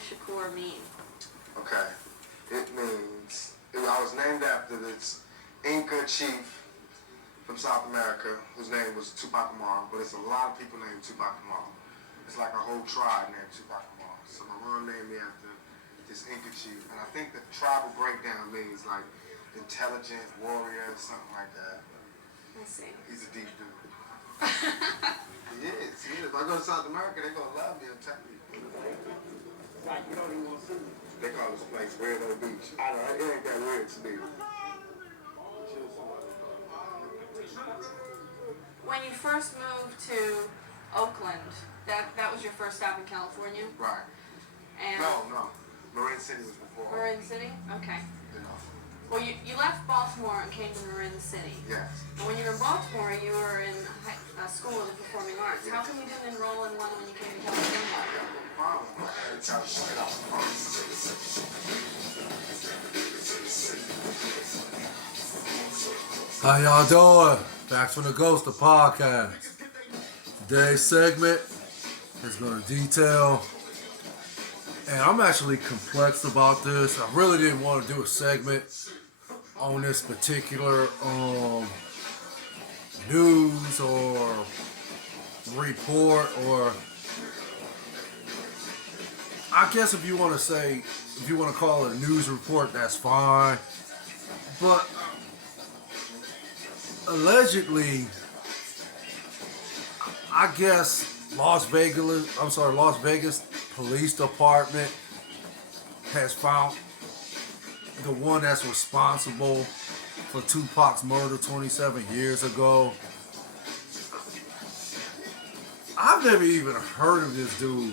Shakur mean? Okay. It means, I was named after this Inca chief from South America, whose name was Tupac Amaru, but it's a lot of people named Tupac Amaru. It's like a whole tribe named Tupac Amaru. So my mom named me after this Inca chief, and I think the tribal breakdown means like intelligent warrior, something like that. I see. He's a deep dude. He is. If I go to South America, they're gonna love me, I'm telling you. Like you don't even want to see me. They call this place Weirdo Beach. I don't know, it ain't that weird to me. When you first moved to Oakland, that was your first stop in California? Right. And No. Marin City was before. Marin City? Okay. You know. Well, you left Baltimore and came to Marin City. Yes. And when you were in Baltimore, you were in School of the Performing Arts. How come you didn't enroll in one when you came to California? How y'all doing? Back from the Ghost of Podcast. Today's segment is going to detail, and I'm actually complex about this. I really didn't want to do a segment on this particular news or report, or I guess if you want to call it a news report, that's fine. But allegedly, I guess Las Vegas Police Department has found the one that's responsible for Tupac's murder 27 years ago. I've never even heard of this dude.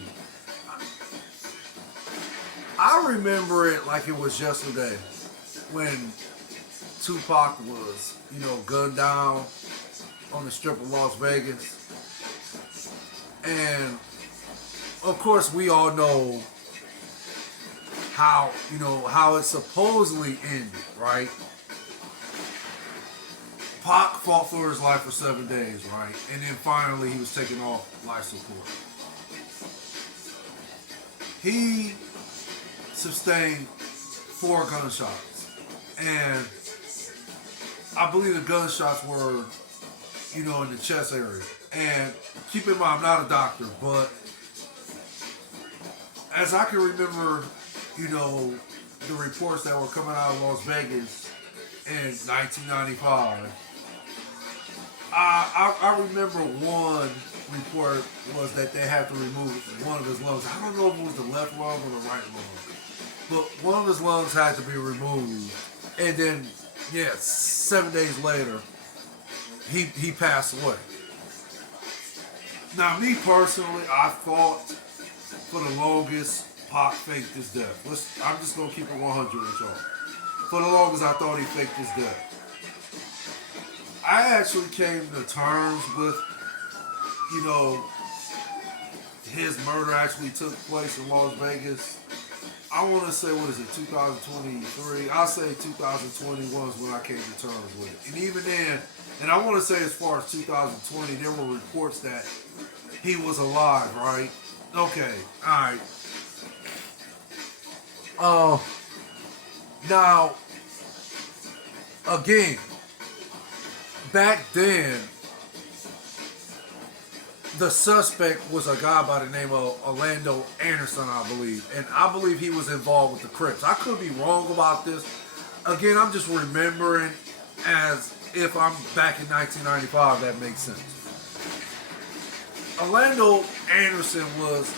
I remember it like it was yesterday when Tupac was, gunned down on the strip of Las Vegas. And of course we all know how it supposedly ended, right? Pac fought for his life for 7 days, right? And then finally he was taken off life support. He sustained 4 gunshots. And I believe the gunshots were, in the chest area. And keep in mind, I'm not a doctor, but as I can remember, the reports that were coming out of Las Vegas in 1995, I remember one report was that they had to remove one of his lungs. I don't know if it was the left lung or the right lung, but one of his lungs had to be removed. And then, 7 days later, he passed away. Now, me personally, I thought for the longest Pac faked his death. I'm just going to keep it 100 with y'all. For the longest, I thought he faked his death. I actually came to terms with, his murder actually took place in Las Vegas. I want to say, 2023? I'll say 2021 is when I came to terms with it. And even then, and I want to say as far as 2020, there were reports that he was alive, right? Okay, alright. Now, again, back then, the suspect was a guy by the name of Orlando Anderson, I believe. And I believe he was involved with the Crips. I could be wrong about this. Again, I'm just remembering as if I'm back in 1995, that makes sense. Orlando Anderson was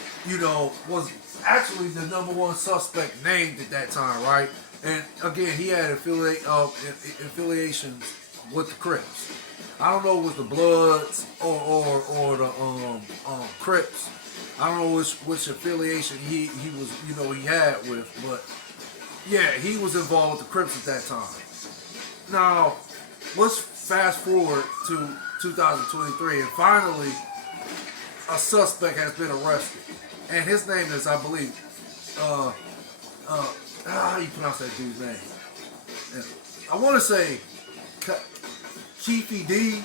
actually the number one suspect named at that time, right? And again, he had affiliations with the Crips. I don't know if it was the Bloods or the Crips. I don't know which affiliation he was he had with, but yeah, he was involved with the Crips at that time. Now, let's fast forward to 2023, and finally, a suspect has been arrested, and his name is, I believe, how you pronounce that dude's name? I want to say Keefe D.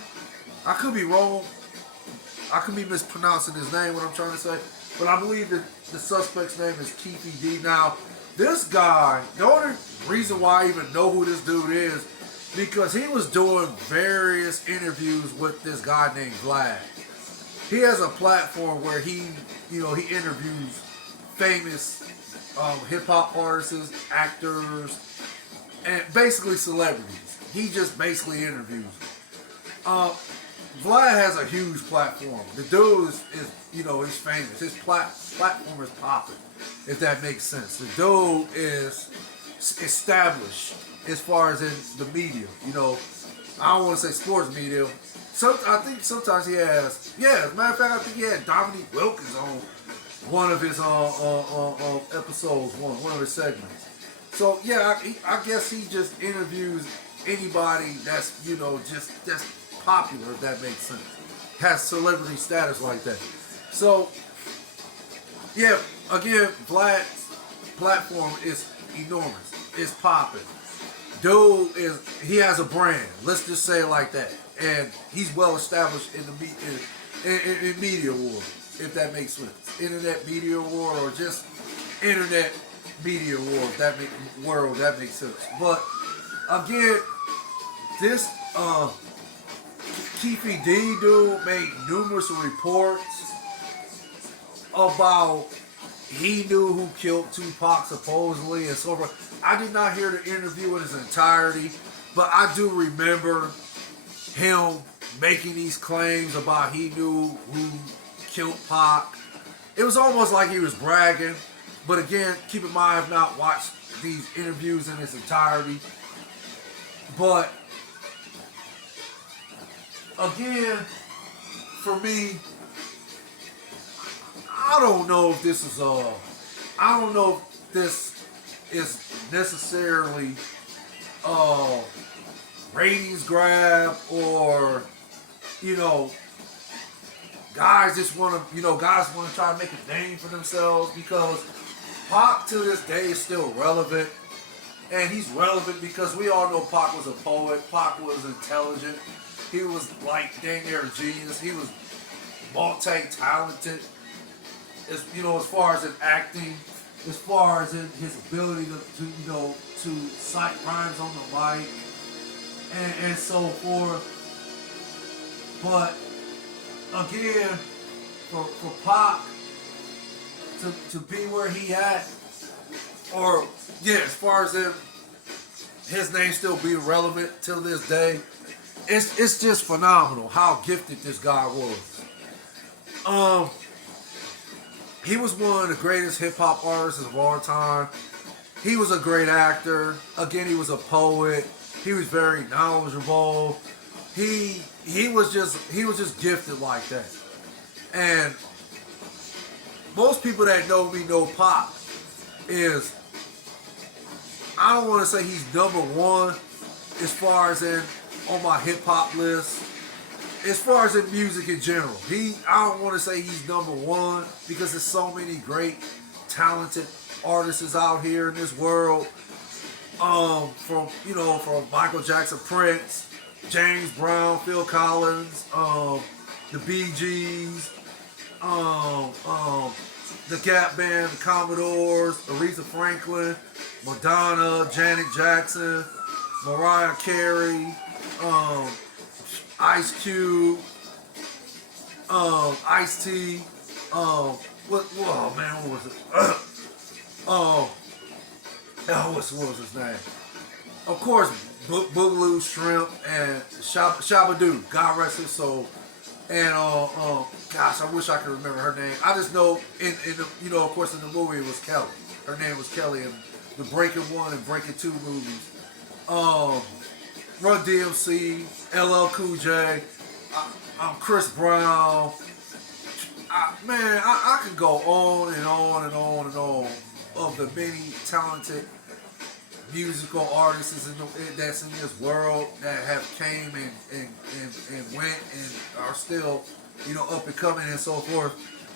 I could be wrong. I could be mispronouncing his name, what I'm trying to say. but I believe that the suspect's name is Keefe D. Now, this guy, the only reason why I even know who this dude is, because he was doing various interviews with this guy named Vlad. He has a platform where he interviews famous hip hop artists, actors, and basically celebrities. He just basically interviews them. Vlad has a huge platform. The dude is he's famous. His platform is popping, if that makes sense. The dude is established as far as in the media. I don't want to say sports media. I think sometimes he has. Yeah, as a matter of fact, I think he had Dominique Wilkins on one of his episodes, one of his segments. So yeah, I guess he just interviews anybody that's that's popular, if that makes sense. Has celebrity status like that. So yeah, again, Vlad's platform is enormous. It's popping. Dude he has a brand. Let's just say it like that. And he's well established in the in media world, if that makes sense. Internet media world, or just internet media world, that makes sense. But again, this Keefe D dude made numerous reports about he knew who killed Tupac supposedly and so forth. I did not hear the interview in its entirety, but I do remember him making these claims about he knew who killed Pac. It was almost like he was bragging, but again, keep in mind I've not watched these interviews in its entirety. But again, for me, I don't know if this is necessarily ratings grab, or guys just want to try to make a name for themselves, because Pac to this day is still relevant, and he's relevant because we all know Pac was a poet. Pac was intelligent. He was like dang near a genius. He was multi-talented. As far as in acting, as far as in his ability to cite rhymes on the mic and so forth. But again, for Pac to be where he at, or as far as his name still being relevant till this day, it's just phenomenal how gifted this guy was. He was one of the greatest hip hop artists of all time. He was a great actor. Again, he was a poet. He was very knowledgeable. He was just gifted like that. And most people that know me know Pac is, I don't want to say he's number one as far as on my hip hop list. As far as in music in general, I don't want to say he's number one, because there's so many great, talented artists out here in this world. From Michael Jackson, Prince, James Brown, Phil Collins, the Bee Gees, the Gap Band, the Commodores, Aretha Franklin, Madonna, Janet Jackson, Mariah Carey, Ice Cube, Ice-T, what was it? What was his name? Of course, Boogaloo Shrimp and Shabba-Doo, God rest his soul. And gosh, I wish I could remember her name. I just know in the of course in the movie it was Kelly. Her name was Kelly in the Breaking 1 and Breaking 2 movies. Run DMC, LL Cool J, Chris Brown. I could go on and on and on and on of the many talented musical artists that's in this world that have came and went and are still, up and coming and so forth.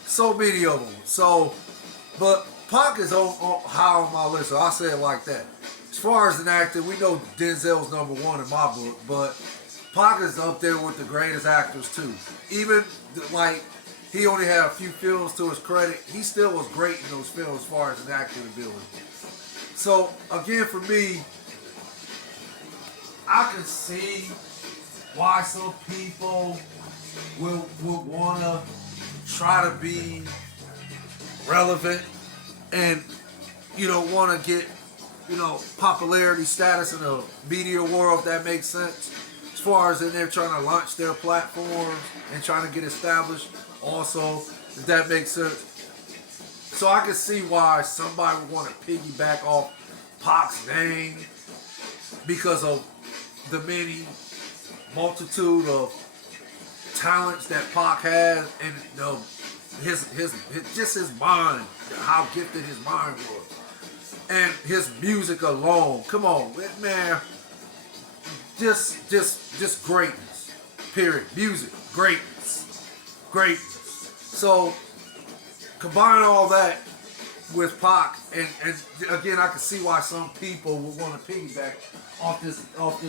So many of them. So, but Pac is on high on my list, so I'll say it like that. As far as an actor, we know Denzel's number one in my book, but Pac is up there with the greatest actors too. Even like he only had a few films to his credit. He still was great in those films as far as his acting ability. So again, for me, I can see why some people will want to try to be relevant and, want to get, popularity status in the media world, if that makes sense. As far as in they're trying to launch their platforms and trying to get established also, if that makes sense. So I can see why somebody would want to piggyback off Pac's name because of the many multitude of talents that Pac has and his mind, how gifted his mind was, and his music alone. Come on, man, just greatness. Period. Music, greatness. So combine all that with Pac, and again, I can see why some people would want to piggyback off this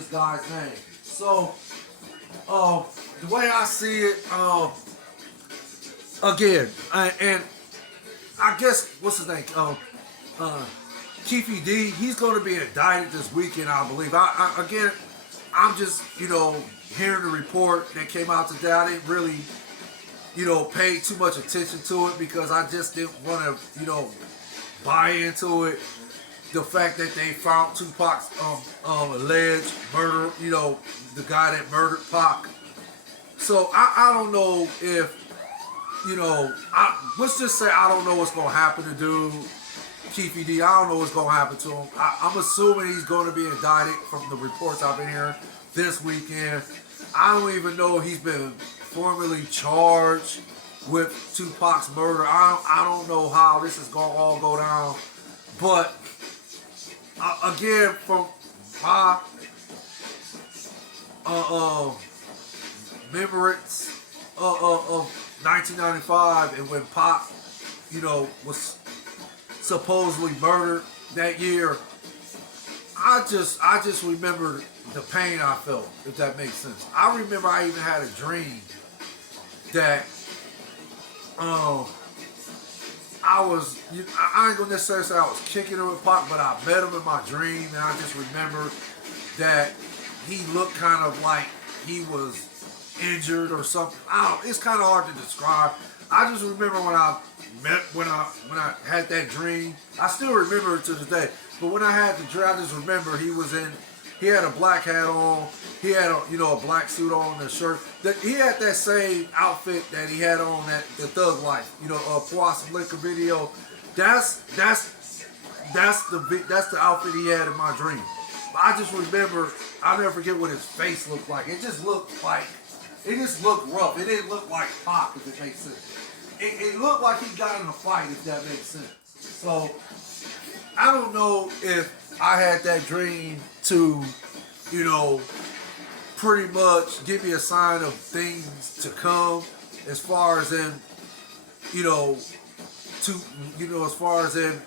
guy's name. So, the way I see it, again, and I guess what's his name, Keefe D. He's going to be indicted this weekend, I believe. I'm just hearing the report that came out today. I didn't really pay too much attention to it because I just didn't want to buy into it. The fact that they found Tupac's alleged murder, the guy that murdered Pac. So I don't know if, let's just say I don't know what's going to happen to dude, Keefe D. I don't know what's going to happen to him. I'm assuming he's going to be indicted from the reports I've been hearing this weekend. I don't even know if he's been formally charged with Tupac's murder. I don't know how this is going to all go down. But again, from my remembrance of 1995 and when Pac, was supposedly murdered that year, I just remember the pain I felt, if that makes sense. I remember I even had a dream that I ain't gonna necessarily say I was kicking him with Pac, but I met him in my dream, and I just remember that he looked kind of like he was injured or something. It's kind of hard to describe. I just remember when I had that dream. I still remember it to this day. But when I had the dream, I just remember he had a black hat on. He had a black suit on, and a shirt. He had that same outfit that he had on the Thug Life, Pour Some Liquor video. That's the outfit he had in my dream. But I just remember, I'll never forget what his face looked like. It just looked rough. It didn't look like Pac, if it makes sense. It looked like he got in a fight, if that makes sense. So I don't know if I had that dream to, pretty much give me a sign of things to come, as far as in, as far as in